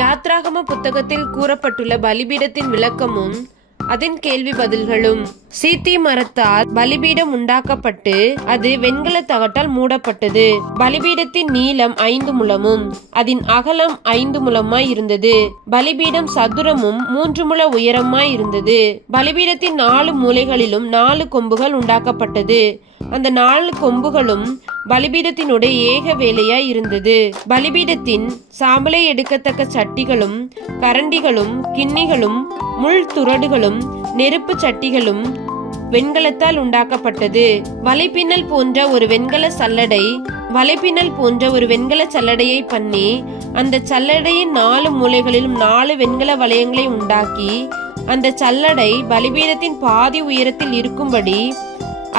யாத்ராகம புத்தகத்தில் கூறப்பட்டுள்ள பலிபீடத்தின் விளக்கமும் அதன் கேள்வி பதில்களும். சீத்தி மரத்தால் பலிபீடம் உண்டாக்கப்பட்டு அது வெண்கல தகட்டால் மூடப்பட்டது. பலிபீடத்தின் நீளம் 5 முழமும் அதன் அகலம் 5 முழமாய் இருந்தது. பலிபீடம் சதுரமும் 3 முழ உயரமாய் இருந்தது. பலிபீடத்தின் 4 மூலைகளிலும் 4 கொம்புகள் உண்டாக்கப்பட்டது. அந்த 4 கொம்புகளும் பலிபீடத்தினுடைய ஏக வேலையாய் இருந்தது. பலிபீடத்தின் சாம்பலை எடுக்கத்தக்க சட்டிகளும் கரண்டிகளும் கிண்ணிகளும் முள் துறடுகளும் நெருப்பு சட்டிகளும் வெண்கலத்தால் உண்டாக்கப்பட்டது. வலைப்பின்னல் போன்ற ஒரு வெண்கல சல்லடையை பண்ணி அந்த சல்லடையின் 4 மூலைகளிலும் 4 வெண்கல வளையங்களை உண்டாக்கி அந்த சல்லடை பலிபீடத்தின் பாதி உயரத்தில் இருக்கும்படி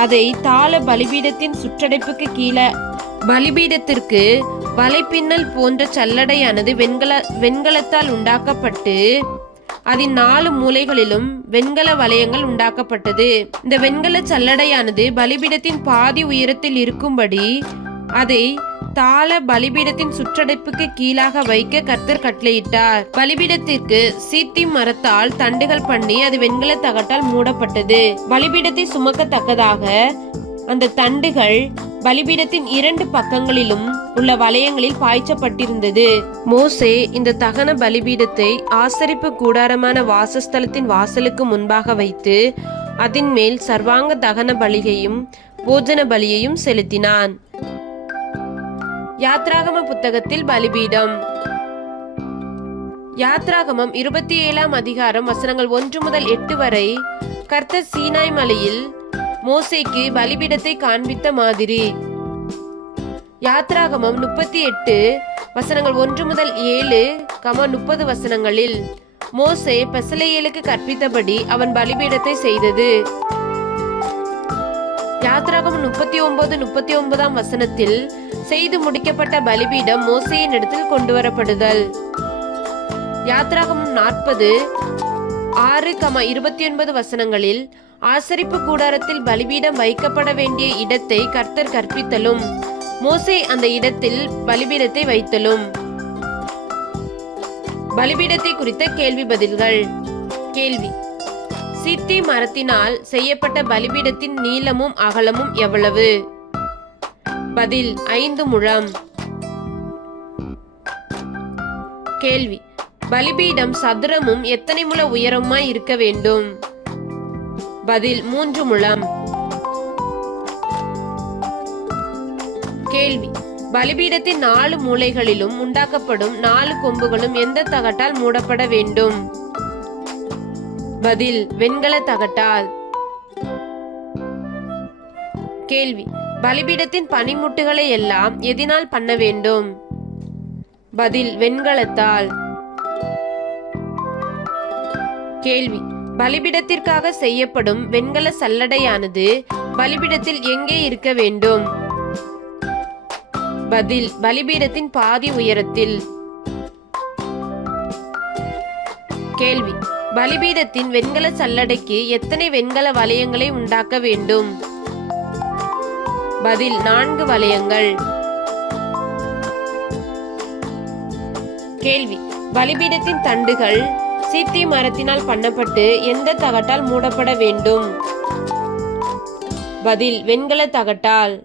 அதை தாழ பலிபீடத்தின் சுற்றடைப்புக்கு கீழே பலிபீடத்திற்கு வலைப்பின்னல் போன்ற சல்லடையானது வெண்கலத்தால் உண்டாக்கப்பட்டு அதன் 4 மூலைகளிலும் வெண்கல வளையங்கள் உண்டாக்கப்பட்டது. இந்த வெண்கல சல்லடையானது பலிபீடத்தின் பாதி உயரத்தில் இருக்கும்படி அதை தாழ பலிபீடத்தின் சுற்றடைப்புக்கு கீழாக வைக்க கர்த்தர் கட்டளையிட்டார். பலிபீடத்திற்கு சீத்தி மரத்தால் தண்டுகள் பண்ணி அது வெண்கல தகட்டால் மூடப்பட்டது. பலிபீடத்தை சுமக்கத்தக்கதாக அந்த தண்டுகள் பலிபீடத்தின் 2 பக்கங்களிலும் உள்ள வளையங்களில் பாய்ச்சப்பட்டிருந்தது. மோசே இந்த தகன பலிபீடத்தை ஆசரிப்பு கூடாரமான வாசஸ்தலத்தின் வாசலுக்கு முன்பாக வைத்து அதன் மேல் சர்வாங்க தகன பலியையும் போஜன பலியையும் செலுத்தினான். யாத்ராகம புத்தகத்தில் பலிபீடம். யாத்ராகமம் 27ஆம் அதிகாரம் வசனங்கள் 1 முதல் 8 வரை கர்த்தர் சீனாய் மலையில் மோசேக்கு பலிபீடத்தை காண்பித்த மாதிரி. யாத்ராகமம் 38 வசனங்கள் 1 முதல் 7, 30 வசனங்களில் மோசே பெசலெயேலுக்கு கற்பித்தபடி அவன் பலிபீடத்தை செய்தது. யாத்ராகமம் 39 வசனத்தில் செய்து முடிக்கப்பட்ட பலிபீடம் மோசேயின் இடத்தில் கொண்டு வரப்படுதல். யாத்ராகமம் 40 6, 29 வசனங்களில் ஆசரிப்பு கூடாரத்தில் பலிபீடம் வைக்கப்பட வேண்டிய இடத்தை கர்த்தர் கற்பித்தலும் மோசே அந்த இடத்தில் பலிபீடத்தை வைத்தலும். பலிபீடத்தை குறித்த கேள்வி பதில்கள். கேள்வி: சீத்தி மரத்தினால் செய்யப்பட்ட பலிபீடத்தின் நீளமும் அகலமும் எவ்வளவு? பதில்: 5 முழம். கேள்வி: பலிபீடம் சதுரமும் எத்தனை முழ உயரமாய் இருக்க வேண்டும்? பதில்: 3 முழம். கேள்வி: பலிபீடத்தின் 4 மூலைகளிலும் உண்டாக்கப்படும் 4 கொம்புகளும் எந்த தகட்டால் மூடப்பட வேண்டும்? பதில்: வெண்கல தகட்டால். கேள்வி: பலிபீடத்தின் பனிமுட்டுகளை எல்லாம் எதினால் பண்ண வேண்டும்? பதில்: வெண்கலத்தால். கேள்வி: பலிபீடத்திற்காக செய்யப்படும் வெண்கல சல்லடையானது பலிபீடத்தில் எங்கே இருக்க வேண்டும்? பதில்: பலிபீடத்தின் பாதி உயரத்தில். கேள்வி: பலிபீடத்தின் வெண்கல சல்லடைக்கு எத்தனை வெண்கல வளையங்களை உண்டாக்க வேண்டும்? பதில்: 4 வளையங்கள். கேள்வி: பலிபீடத்தின் தண்டுகள் சீத்தி மரத்தினால் பண்ணப்பட்டு எந்த தகட்டால் மூடப்பட வேண்டும்? பதில்: வெண்கல தகட்டால்.